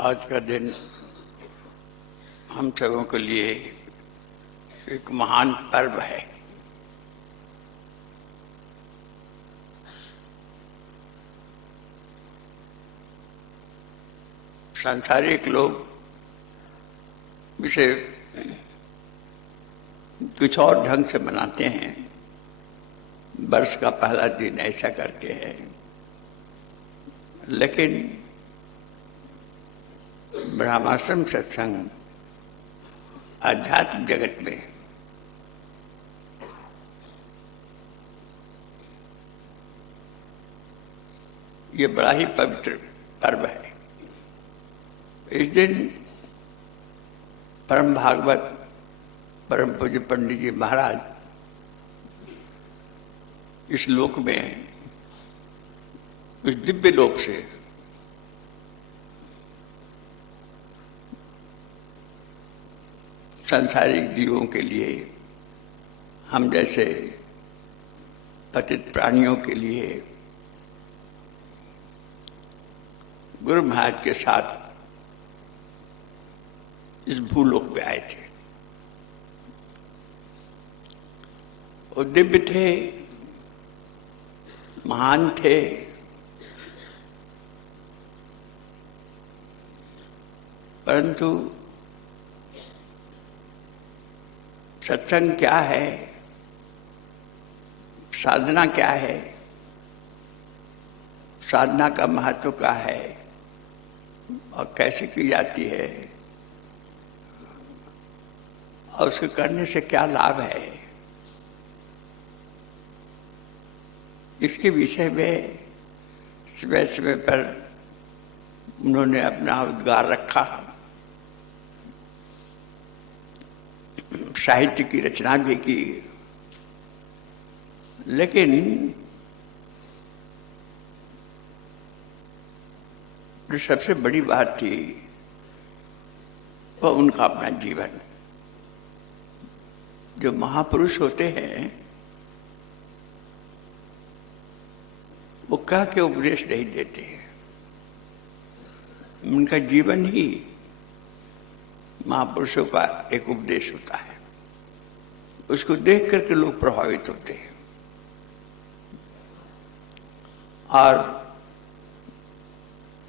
आज का दिन हम सबों के लिए एक महान पर्व है। सांसारिक लोग इसे कुछ और ढंग से मनाते हैं। वर्ष का पहला दिन ऐसा करके है, लेकिन ब्रह्माश्रम सत्संग आध्यात्म जगत में ये बड़ा ही पवित्र पर्व है। इस दिन परम भागवत परम पूज्य पंडित जी महाराज इस लोक में, इस दिव्य लोक से सांसारिक जीवों के लिए, हम जैसे पतित प्राणियों के लिए गुरु महाराज के साथ इस भूलोक में आए थे। वो दिव्य थे, महान थे, परंतु सत्संग क्या है, साधना क्या है, साधना का महत्व क्या है और कैसे की जाती है और उसके करने से क्या लाभ है, इसके विषय में समय समय पर उन्होंने अपना उद्गार रखा। साहित्य की रचना भी की, लेकिन जो सबसे बड़ी बात थी वह उनका अपना जीवन। जो महापुरुष होते हैं वो कह के उपदेश नहीं देते, उनका जीवन ही महापुरुषों का एक उपदेश होता है। उसको देख करके लोग प्रभावित होते हैं और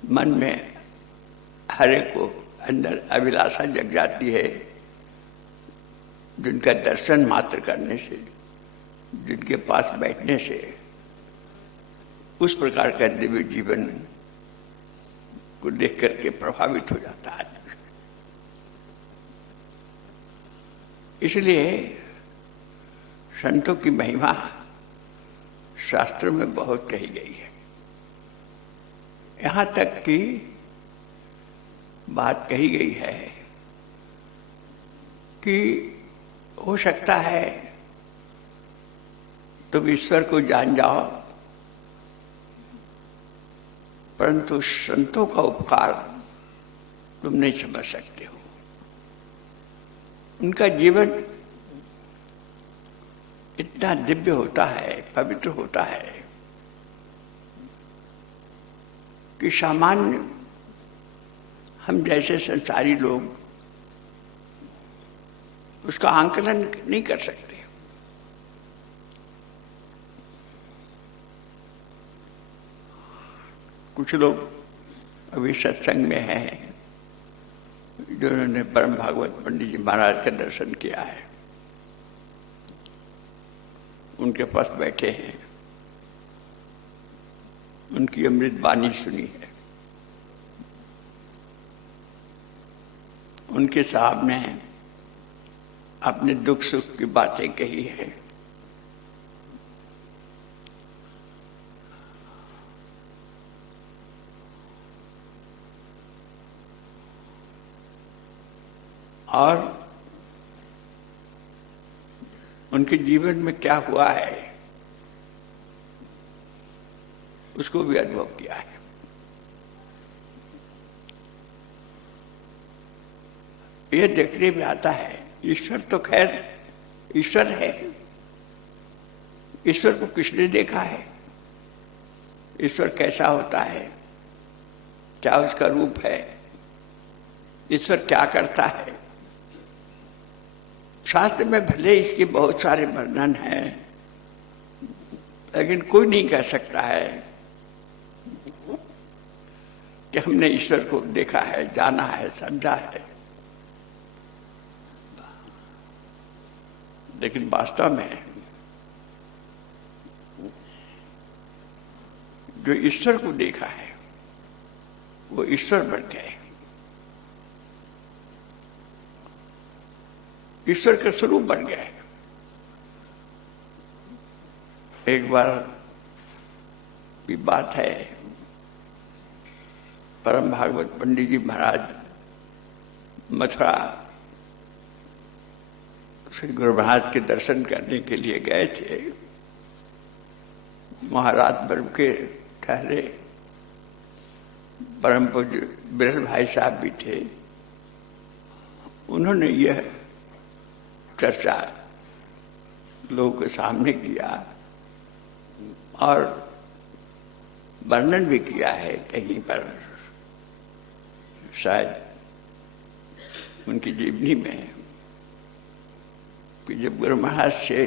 मन में हर एक को अंदर अभिलाषा जग जाती है, जिनका दर्शन मात्र करने से, जिनके पास बैठने से उस प्रकार का दिव्य जीवन को देख करके प्रभावित हो जाता है। इसलिए संतों की महिमा शास्त्रों में बहुत कही गई है। यहाँ तक कि बात कही गई है कि हो सकता है तुम ईश्वर को जान जाओ, परंतु संतों का उपकार तुम नहीं समझ सकते हो। उनका जीवन इतना दिव्य होता है, पवित्र होता है कि सामान्य हम जैसे संसारी लोग उसका आंकलन नहीं कर सकते। कुछ लोग अभी सत्संग में हैं जिन्होंने परम भागवत पंडित जी महाराज का दर्शन किया है, उनके पास बैठे हैं, उनकी अमृत वाणी सुनी है, उनके सामने अपने दुख सुख की बातें कही है। और उनके जीवन में क्या हुआ है उसको भी अनुभव किया है। यह देखने में आता है, ईश्वर तो खैर ईश्वर है, ईश्वर को किसने देखा है, ईश्वर कैसा होता है, क्या उसका रूप है, ईश्वर क्या करता है। शास्त्र में भले इसके बहुत सारे वर्णन हैं, लेकिन कोई नहीं कह सकता है कि हमने ईश्वर को देखा है, जाना है, समझा है। लेकिन वास्तव में जो ईश्वर को देखा है वो ईश्वर बन गए, ईश्वर का स्वरूप बन गए। एक बार की बात है, परम भागवत पंडित जी महाराज मथुरा श्री गुरु महाराज के दर्शन करने के लिए गए थे। वहाँ रात भर के ठहरे। परम पूज्य बिरल भाई साहब भी थे। उन्होंने यह चर्चा लोगों के सामने किया और वर्णन भी किया है कहीं पर, शायद उनकी जीवनी में, कि जब गुरु महाराज से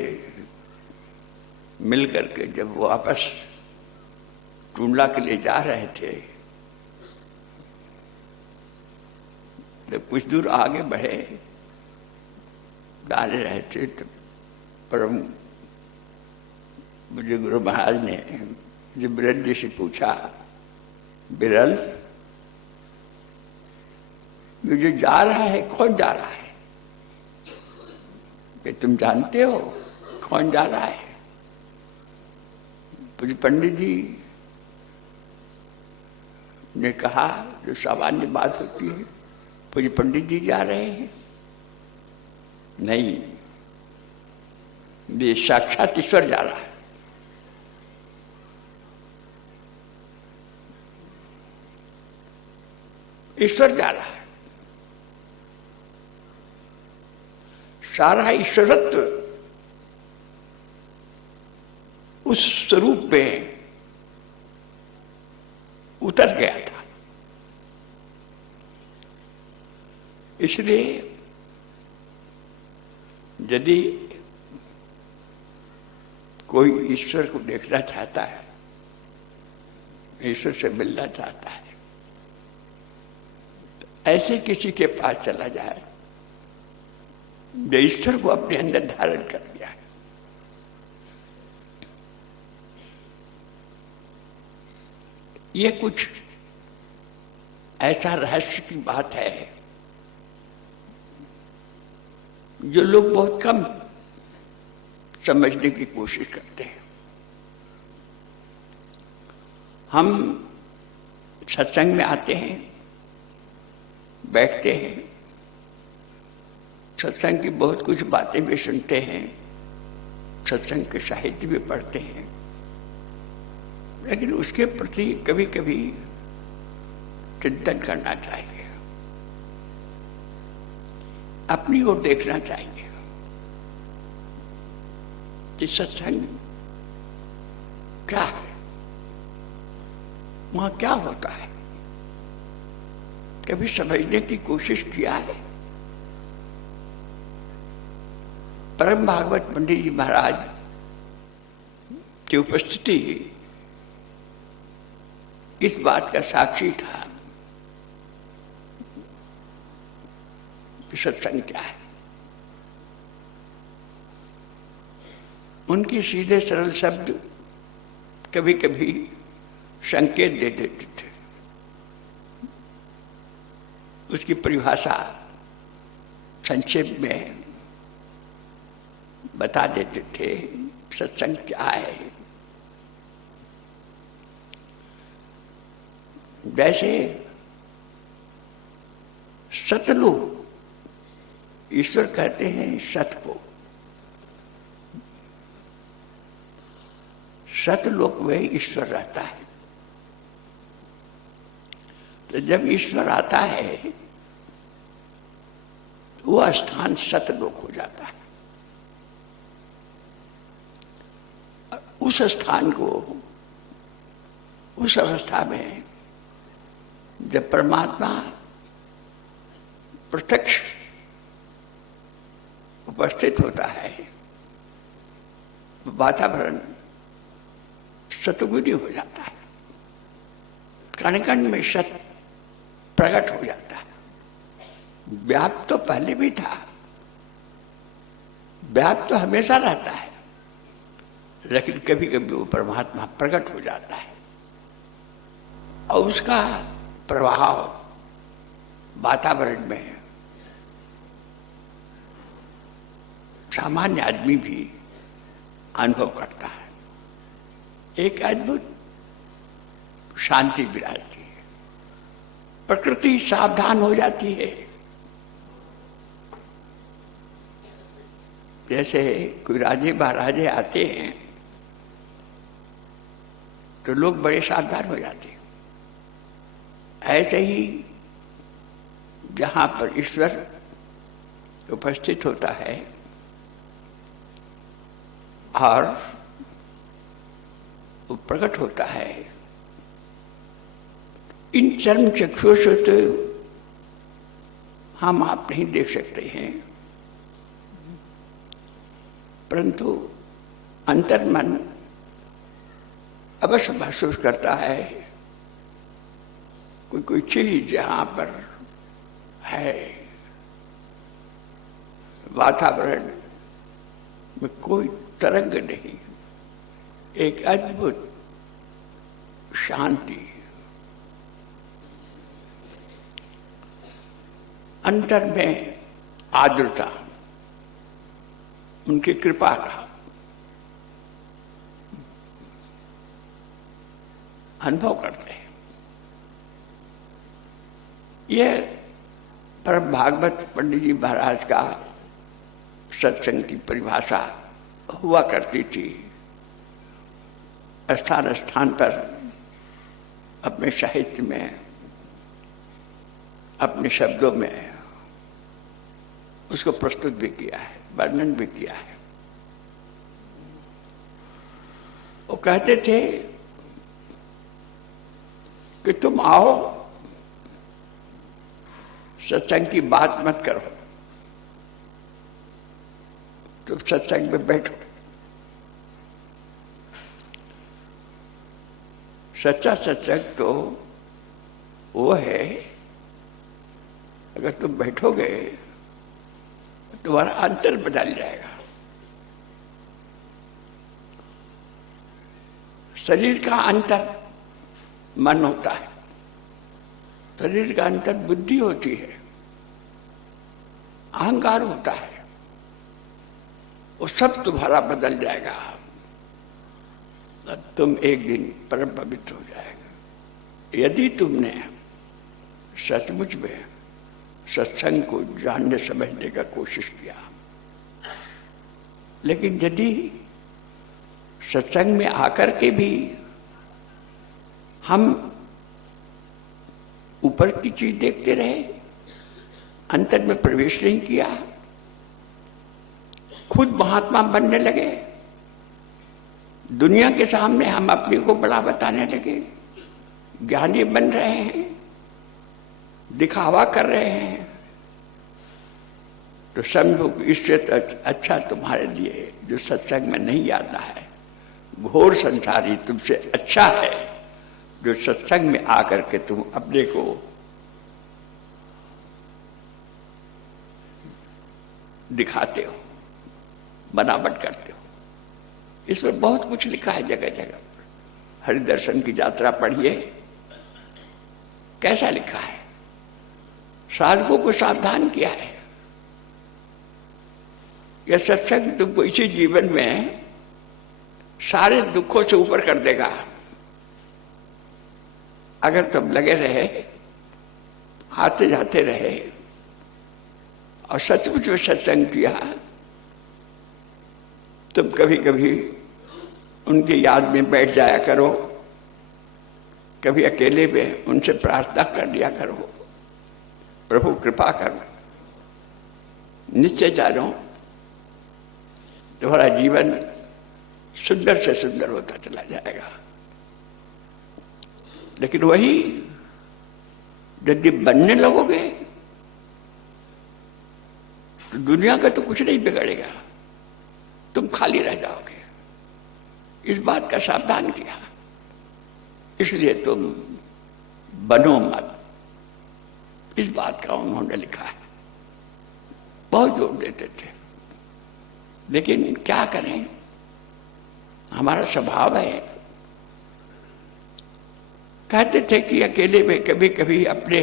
मिल करके जब वो वापस टूंडला के लिए जा रहे थे, जब कुछ दूर आगे बढ़े जा रहे थे तो परम मुझे गुरु महाराज ने जब बिरल जी से पूछा, बिरल ये जो जा रहा है कौन जा रहा है? ये तुम जानते हो कौन जा रहा है? पूज्य पंडित जी ने कहा, जो सामान्य बात होती है, पूज्य पंडित जी जा रहे हैं? नहीं, ये साक्षात ईश्वर जा रहा है। ईश्वर जा रहा है। सारा ईश्वरत्व उस स्वरूप में उतर गया था। इसलिए यदि कोई ईश्वर को देखना चाहता है, ईश्वर से मिलना चाहता है, तो ऐसे किसी के पास चला जाए जो ईश्वर को अपने अंदर धारण कर लिया है। ये कुछ ऐसा रहस्य की बात है जो लोग बहुत कम समझने की कोशिश करते हैं। हम सत्संग में आते हैं, बैठते हैं, सत्संग की बहुत कुछ बातें भी सुनते हैं, सत्संग के साहित्य भी पढ़ते हैं, लेकिन उसके प्रति कभी कभी चिंतन करना चाहिए, अपनी ओर देखना चाहिए कि सत्संग क्या है, वहां क्या होता है। कभी समझने की कोशिश किया है? परम भागवत पंडित जी महाराज की उपस्थिति इस बात का साक्षी था कि सत्संग क्या है। उनके सीधे सरल शब्द कभी कभी संकेत दे देते थे, उसकी परिभाषा संक्षेप में बता देते थे। सत्संग क्या है? जैसे सतलोक, ईश्वर कहते हैं सत को, सतलोक में ईश्वर रहता है। तो जब ईश्वर आता है तो वह स्थान सतलोक हो जाता है। उस स्थान को, उस अवस्था में जब परमात्मा प्रत्यक्ष उपस्थित होता है, वातावरण सतगुणी हो जाता है, कण कण में सत प्रकट हो जाता है। व्याप्त तो पहले भी था, व्याप्त तो हमेशा रहता है, लेकिन कभी कभी वो परमात्मा प्रकट हो जाता है और उसका प्रभाव वातावरण में सामान्य आदमी भी अनुभव करता है। एक अद्भुत शांति विराजती है, प्रकृति सावधान हो जाती है। जैसे कोई राजे महाराजे आते हैं तो लोग बड़े सावधान हो जाते हैं, ऐसे ही जहां पर ईश्वर उपस्थित होता है और वो प्रकट होता है, इन चर्म चक्षुओं से तो हम आप नहीं देख सकते हैं, परंतु अंतर्मन अवश्य महसूस करता है कोई कोई चीज जहां पर है, वातावरण में कोई तरंग नहीं, एक अद्भुत शांति, अंतर में आर्द्रता, उनकी कृपा का अनुभव करते हैं। यह परम भागवत पंडित जी महाराज का सत्संग की परिभाषा हुआ करती थी। स्थान स्थान पर अपने साहित्य में, अपने शब्दों में उसको प्रस्तुत भी किया है, वर्णन भी किया है। वो कहते थे कि तुम आओ, सत्संग की बात मत करो, तुम सत्संग में बैठो। सच्चा सत्संग तो वो है, अगर तुम बैठोगे तो तुम्हारा अंतर बदल जाएगा। शरीर का अंतर मन होता है, शरीर का अंतर बुद्धि होती है, अहंकार होता है, वो सब तुम्हारा बदल जाएगा। तुम एक दिन परम पवित्र हो जाएगा यदि तुमने सचमुच में सत्संग को जानने समझने का कोशिश किया। लेकिन यदि सत्संग में आकर के भी हम ऊपर की चीज देखते रहे, अंतर में प्रवेश नहीं किया, खुद महात्मा बनने लगे, दुनिया के सामने हम अपने को बड़ा बताने लगे, ज्ञानी बन रहे हैं, दिखावा कर रहे हैं, तो समझो इससे तो अच्छा तुम्हारे लिए जो सत्संग में नहीं आता है, घोर संसारी तुमसे अच्छा है जो सत्संग में आकर के तुम अपने को दिखाते हो, बनावट करते हो। इसमें बहुत कुछ लिखा है जगह जगह। हरिदर्शन की यात्रा पढ़िए, कैसा लिखा है, साधकों को सावधान किया है। यह सत्संग तुमको इसी जीवन में सारे दुखों से ऊपर कर देगा अगर तुम लगे रहे, आते जाते रहे और सचमुच में सत्संग किया। तुम कभी कभी उनकी याद में बैठ जाया करो, कभी अकेले में उनसे प्रार्थना कर लिया करो, प्रभु कृपा करो, निश्चय जानो तुम्हारा जीवन सुंदर से सुंदर होता चला जाएगा। लेकिन वही यदि बनने लगोगे तो दुनिया का तो कुछ नहीं बिगड़ेगा, तुम खाली रह जाओगे। इस बात का सावधान किया, इसलिए तुम बनो मत, इस बात का उन्होंने लिखा है। बहुत जोर देते थे, लेकिन क्या करें, हमारा स्वभाव है। कहते थे कि अकेले में कभी कभी अपने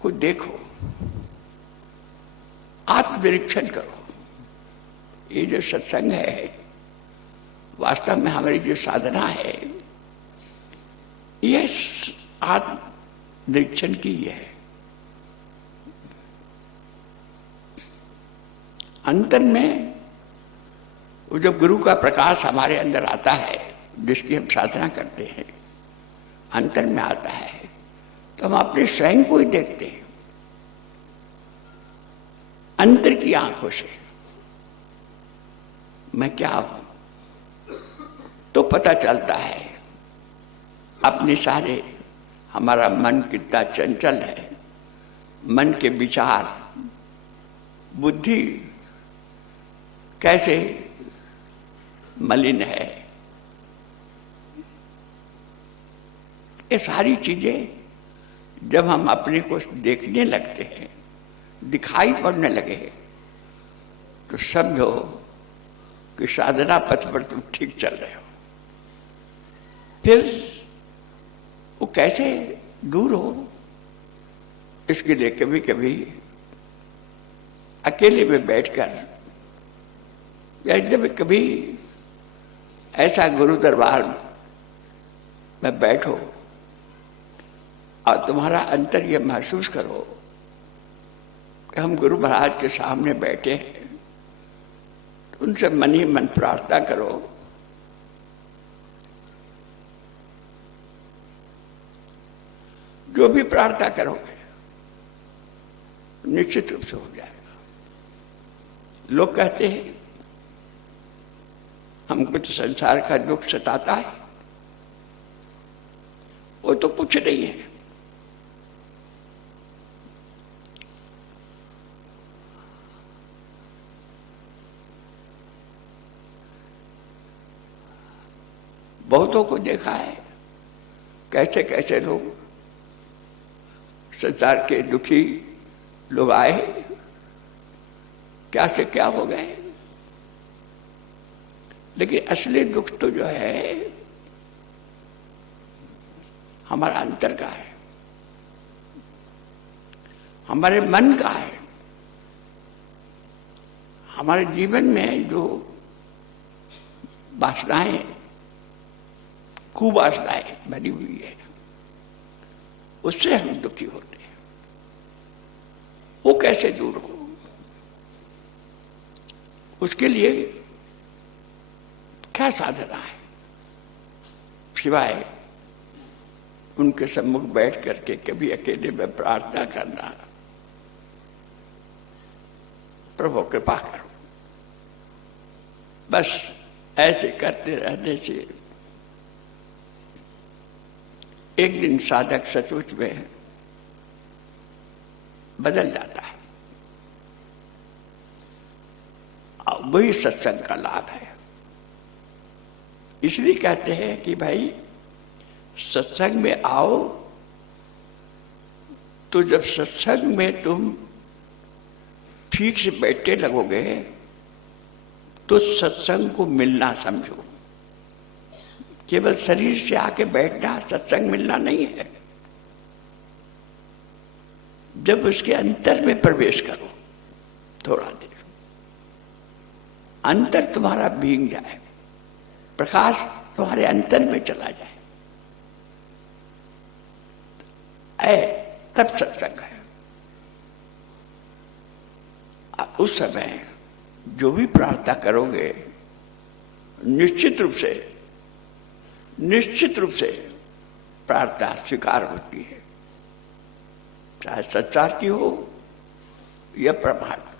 को देखो, आत्मनिरीक्षण करो। ये जो सत्संग है, वास्तव में हमारी जो साधना है, ये आत्मनिरीक्षण की है। अंतर में वो जब गुरु का प्रकाश हमारे अंदर आता है, जिसकी हम साधना करते हैं, अंतर में आता है, तो हम अपने स्वयं को ही देखते हैं अंतर की आंखों से। मैं क्या हूं, तो पता चलता है अपने सारे, हमारा मन कितना चंचल है, मन के विचार, बुद्धि कैसे मलिन है। ये सारी चीजें जब हम अपने को देखने लगते हैं, दिखाई पड़ने लगे, तो समझो कि साधना पथ पर तुम ठीक चल रहे हो। फिर वो कैसे दूर हो, इसके लिए कभी कभी अकेले में बैठकर, या जब कभी ऐसा गुरु दरबार में बैठो और तुम्हारा अंतर ये महसूस करो कि हम गुरु महाराज के सामने बैठे हैं, तो उनसे मन ही मन प्रार्थना करो। जो भी प्रार्थना करोगे निश्चित रूप से हो जाएगा। लोग कहते हैं हमको तो संसार का दुख सताता है, वो तो कुछ नहीं है। बहुतों को देखा है कैसे कैसे लोग, संसार के दुखी लोग आए, क्या से क्या हो गए। लेकिन असली दुख तो जो है हमारा अंतर का है, हमारे मन का है। हमारे जीवन में जो वासनाएं, कुवासनाएं भरी हुई है, उससे हम दुखी होते हैं। वो कैसे दूर हो, उसके लिए क्या साधना है, सिवाय उनके सम्मुख बैठ करके कभी अकेले में प्रार्थना करना, प्रभु कृपा करो। बस ऐसे करते रहने से एक दिन साधक सचमुच में बदल जाता है। और वही सत्संग का लाभ है। इसलिए कहते हैं कि भाई सत्संग में आओ, तो जब सत्संग में तुम ठीक से बैठे लगोगे तो सत्संग को मिलना समझो। केवल शरीर से आके बैठना सत्संग मिलना नहीं है। जब उसके अंतर में प्रवेश करो, थोड़ा देर अंतर तुम्हारा भीग जाए, प्रकाश तुम्हारे अंतर में चला जाए, तब सत्संग है। उस समय जो भी प्रार्थना करोगे निश्चित रूप से प्रार्थना स्वीकार होती है, चाहे संसार की हो या प्रमाण की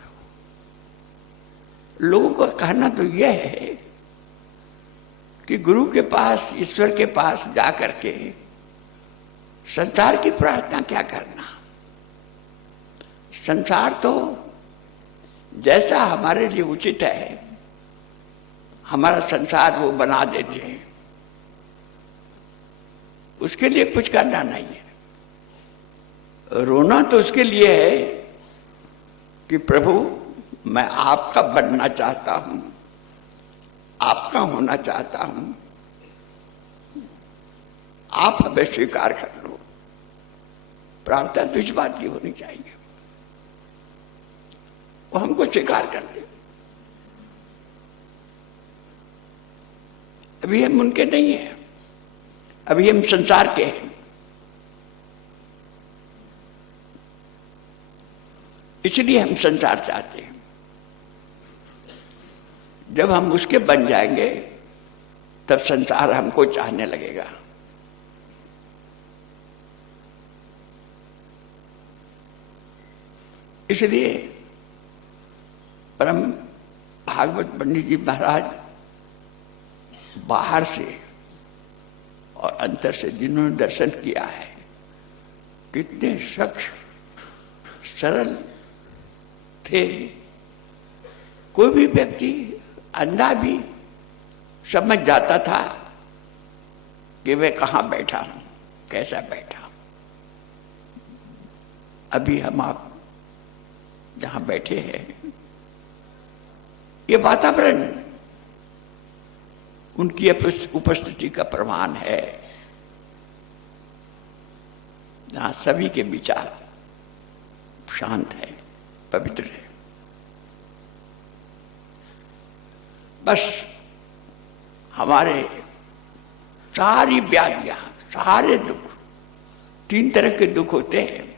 हो। लोगों का कहना तो यह है कि गुरु के पास, ईश्वर के पास जा करके संसार की प्रार्थना क्या करना। संसार तो जैसा हमारे लिए उचित है हमारा संसार वो बना देते हैं, उसके लिए कुछ करना नहीं है। रोना तो उसके लिए है कि प्रभु मैं आपका बनना चाहता हूं, आपका होना चाहता हूं, आप हमें स्वीकार कर लो। प्रार्थना तो इस बात की होनी चाहिए, वो हमको स्वीकार कर ले। अभी हम उनके नहीं हैं, अभी हम संसार के हैं, इसलिए हम संसार चाहते हैं। जब हम उसके बन जाएंगे तब संसार हमको चाहने लगेगा। इसलिए परम भागवत पंडित जी महाराज बाहर से और अंतर से जिन्होंने दर्शन किया है, कितने शख्स सरल थे। कोई भी व्यक्ति अंधा भी समझ जाता था कि मैं कहाँ बैठा हूं, कैसा बैठा हूं। अभी हम आप जहां बैठे हैं, ये वातावरण उनकी उपस्थिति का प्रमाण है, जहां सभी के विचार शांत है, पवित्र है। बस हमारे सारी व्याधियां, सारे दुख, 3 तरह के दुख होते हैं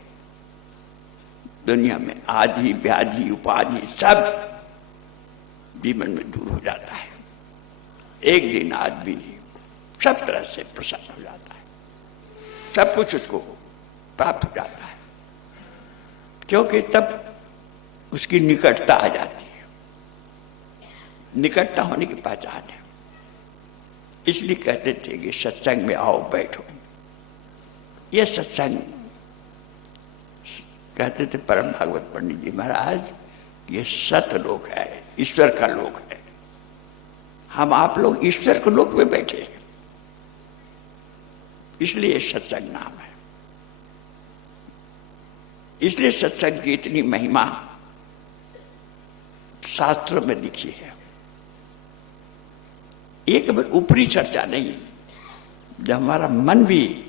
दुनिया में, आदि, व्याधि, उपाधि, सब जीवन में दूर हो जाता है। एक दिन आदमी सब तरह से प्रसन्न हो जाता है, सब कुछ उसको प्राप्त हो जाता है, क्योंकि तब उसकी निकटता आ जाती है। निकटता होने की पहचान है। इसलिए कहते थे कि सत्संग में आओ बैठो। यह सत्संग, कहते थे परम भागवत पंडित जी महाराज, ये सतलोक है, ईश्वर का लोक है। हम आप लोग ईश्वर के लोक में बैठे हैं, इसलिए सत्संग नाम है। इसलिए सत्संग की इतनी महिमा शास्त्रों में लिखी है। एक बार ऊपरी चर्चा नहीं, जब हमारा मन भी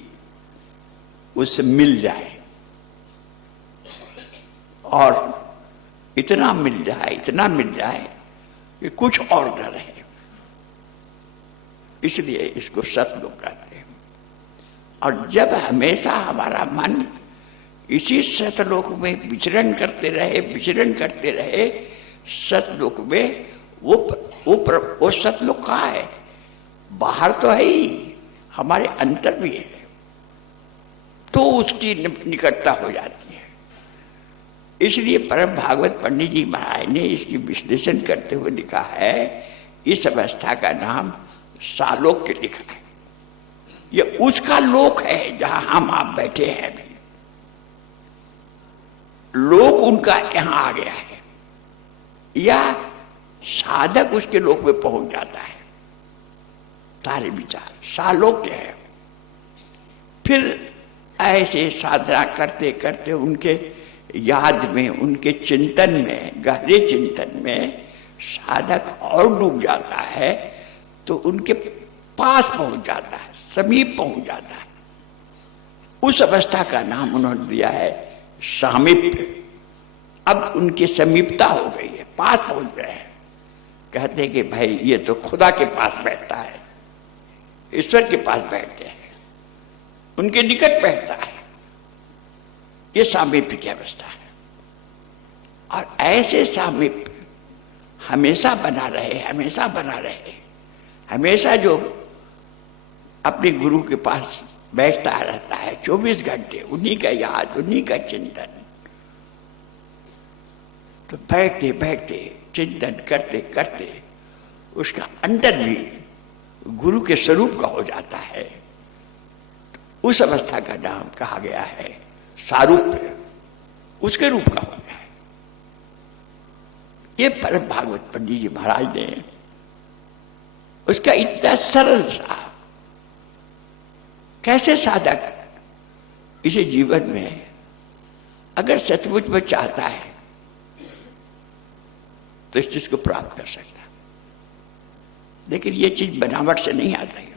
उससे मिल जाए और इतना मिल जाए, इतना मिल जाए कि कुछ और न रहे, इसलिए इसको सतलोक कहते हैं। और जब हमेशा हमारा मन इसी सतलोक में विचरण करते रहे, सतलोक में वो सतलोक कहाँ है? बाहर तो है ही, हमारे अंतर भी है, तो उसकी निकटता हो जाती है। इसलिए परम भागवत पंडित जी महाराज ने इसकी विश्लेषण करते हुए लिखा है, इस अवस्था का नाम सालोक्य लिखा है। ये उसका लोक है जहां हम आप बैठे हैं। अभी लोक उनका यहां आ गया है, या साधक उसके लोक में पहुंच जाता है। सारे विचार सालोक्य है। फिर ऐसे साधना करते करते उनके याद में, उनके चिंतन में, गहरे चिंतन में साधक और डूब जाता है, तो उनके पास पहुंच जाता है, समीप पहुंच जाता है। उस अवस्था का नाम उन्होंने दिया है सामीप्य। अब उनकी समीपता हो गई है, पास पहुंच गए हैं। कहते हैं कि भाई ये तो खुदा के पास बैठता है, ईश्वर के पास बैठते हैं, उनके निकट बैठता है। ये सामीप्य की अवस्था है। और ऐसे सामीप्य हमेशा बना रहे, हमेशा बना रहे। हमेशा जो अपने गुरु के पास बैठता रहता है 24 घंटे, उन्हीं का याद, उन्हीं का चिंतन, तो बैठते बैठते चिंतन करते करते उसका अंदर भी गुरु के स्वरूप का हो जाता है। तो उस अवस्था का नाम कहा गया है सारूप्य, उसके रूप का हो गया है। ये परम भागवत पंडित जी महाराज ने उसका इतना सरल सा, कैसे साधक इसे जीवन में अगर सचमुच में चाहता है तो इस चीज को प्राप्त कर सकता है। लेकिन ये चीज बनावट से नहीं आता है।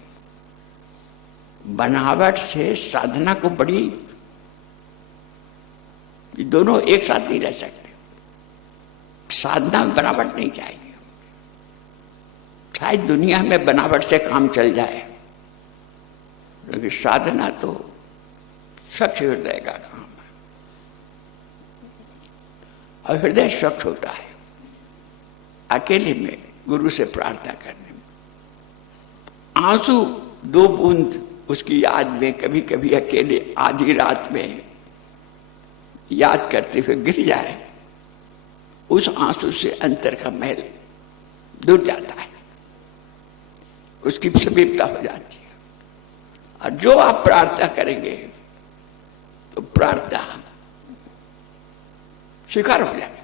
बनावट से साधना को बड़ी, दोनों एक साथ नहीं रह सकते। साधना में बनावट नहीं चाहिए। शायद दुनिया में बनावट से काम चल जाए, क्योंकि साधना तो स्वच्छ हृदय का काम है, और हृदय स्वच्छ होता है अकेले में गुरु से प्रार्थना करने में। आंसू 2 बूंद उसकी याद में कभी कभी अकेले आधी रात में याद करते हुए गिर जाए, उस आंसू से अंतर का मैल दूर जाता है, उसकी समीपता हो जाती है। और जो आप प्रार्थना करेंगे तो प्रार्थना स्वीकार हो जाएगी।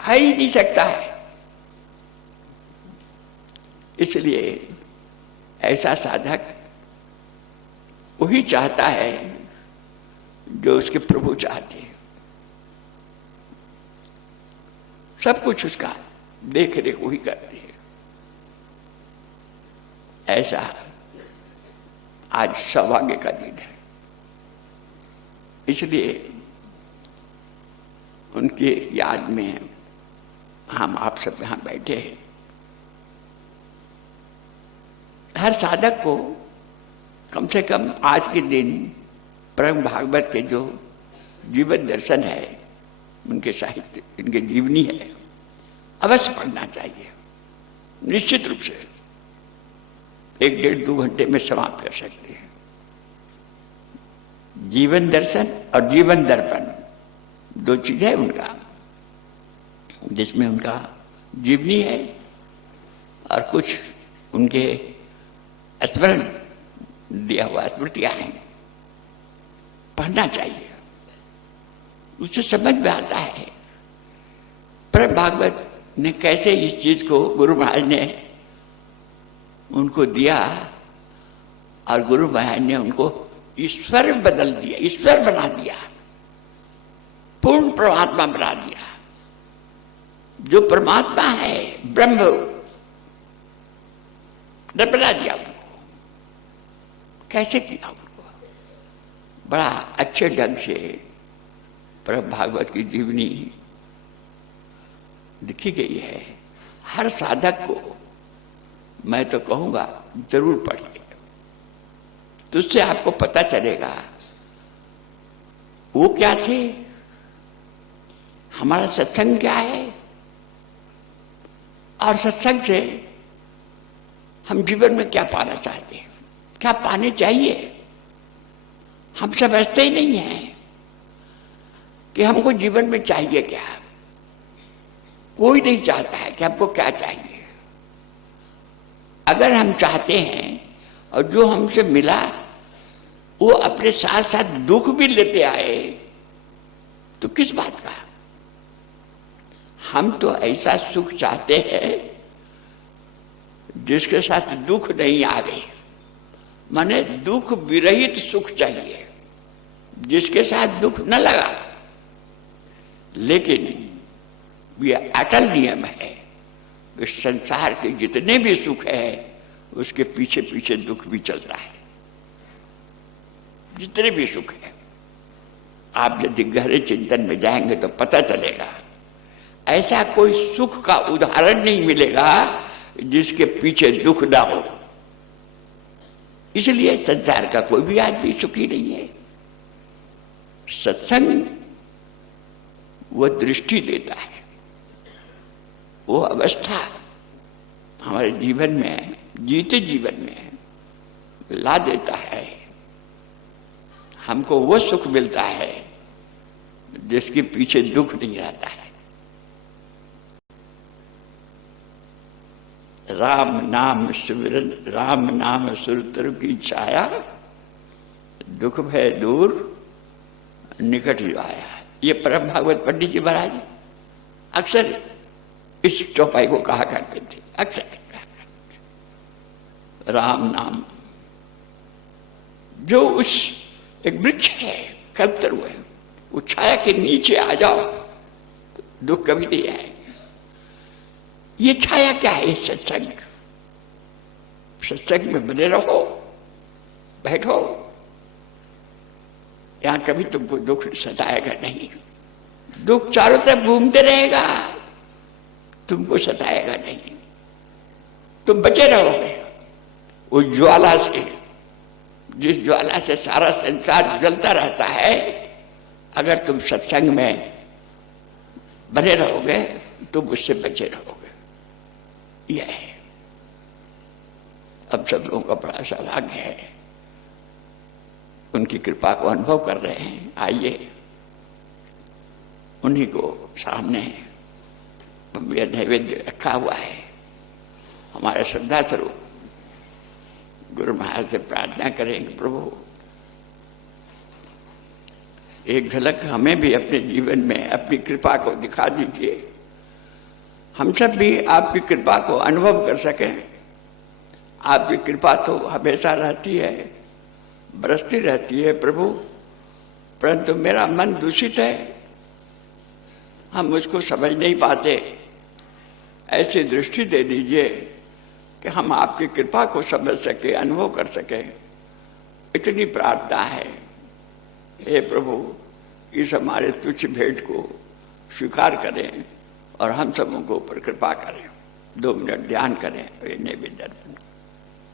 आ ही नहीं सकता है। इसलिए ऐसा साधक वही चाहता है जो उसके प्रभु चाहते हैं। सब कुछ उसका देख रेख वही करते हैं। ऐसा आज सौभाग्य का दिन है। इसलिए उनकी याद में हम आप सब यहां बैठे हैं। हर साधक को कम से कम आज के दिन परम भागवत के जो जीवन दर्शन है, उनके साहित्य, इनके जीवनी है, अवश्य पढ़ना चाहिए। निश्चित रूप से 1 डेढ़ 2 घंटे में समाप्त कर सकते हैं। जीवन दर्शन और जीवन दर्पण 2 चीज है उनका, जिसमें उनका जीवनी है और कुछ उनके स्मरण दिया हुआ स्मृतियां हैं। पढ़ना चाहिए, उससे समझ में आता है परम भागवत ने कैसे इस चीज को गुरु महाराज ने उनको दिया, और गुरु महाराज ने उनको ईश्वर बदल दिया, ईश्वर बना दिया, पूर्ण परमात्मा बना दिया। जो परमात्मा है ब्रह्म बना दिया उनको। कैसे किया उनको? बड़ा अच्छे ढंग से परम भागवत की जीवनी लिखी गई है। हर साधक को मैं तो कहूंगा जरूर पढ़िए, तो उससे आपको पता चलेगा वो क्या थे, हमारा सत्संग क्या है, और सत्संग से हम जीवन में क्या पाना चाहते हैं, क्या पाने चाहिए। हम समझते ही नहीं हैं कि हमको जीवन में चाहिए क्या। कोई नहीं चाहता है कि हमको क्या चाहिए। अगर हम चाहते हैं और जो हमसे मिला वो अपने साथ साथ दुख भी लेते आए, तो किस बात का। हम तो ऐसा सुख चाहते हैं जिसके साथ दुख नहीं आवे, माने दुख विरहित सुख चाहिए, जिसके साथ दुख न लगा। लेकिन ये अटल नियम है कि संसार के जितने भी सुख है उसके पीछे पीछे दुख भी चलता है। जितने भी सुख है, आप यदि गहरे चिंतन में जाएंगे तो पता चलेगा ऐसा कोई सुख का उदाहरण नहीं मिलेगा जिसके पीछे दुख ना हो। इसलिए संसार का कोई भी आदमी सुखी नहीं है। सत्संग वो दृष्टि देता है, वो अवस्था हमारे जीवन में, जीते जीवन में ला देता है। हमको वो सुख मिलता है जिसके पीछे दुख नहीं रहता है। राम नाम सुमिरन, राम नाम सुरतर की छाया, दुख भय दूर निकट जो आया। ये परम भागवत पंडित जी महाराज अक्सर इस चौपाई को कहा करते थे, अक्सर कहा करते थे। राम नाम जो उस एक वृक्ष है, कल्पतरु है, वो छाया के नीचे आ जाओ तो दुख कभी नहीं आएगा। ये छाया क्या है? सत्संग। सत्संग में बने रहो, बैठो, यहां कभी तुमको दुख सताएगा नहीं। दुख चारों तरफ घूमते रहेगा, तुमको सताएगा नहीं, तुम बचे रहोगे उस ज्वाला से, जिस ज्वाला से सारा संसार जलता रहता है। अगर तुम सत्संग में बने रहोगे तुम उससे बचे रहोगे। यह है। अब सब लोगों का बड़ा सौभाग्य है, उनकी कृपा को अनुभव कर रहे हैं। आइए उन्हीं को सामने नैवेद्य रखा हुआ है। हमारा श्रद्धा स्वरूप गुरु महाराज से प्रार्थना करेंगे, प्रभु एक झलक हमें भी अपने जीवन में अपनी कृपा को दिखा दीजिए, हम सब भी आपकी कृपा को अनुभव कर सकें। आपकी कृपा तो हमेशा रहती है, बरसती रहती है प्रभु, परंतु मेरा मन दूषित है, हम उसको समझ नहीं पाते। ऐसी दृष्टि दे दीजिए कि हम आपकी कृपा को समझ सके, अनुभव कर सके। इतनी प्रार्थना है। हे प्रभु, इस हमारे तुच्छ भेंट को स्वीकार करें और हम सबों को ऊपर कृपा करें। 2 मिनट ध्यान करें, नैवेद्य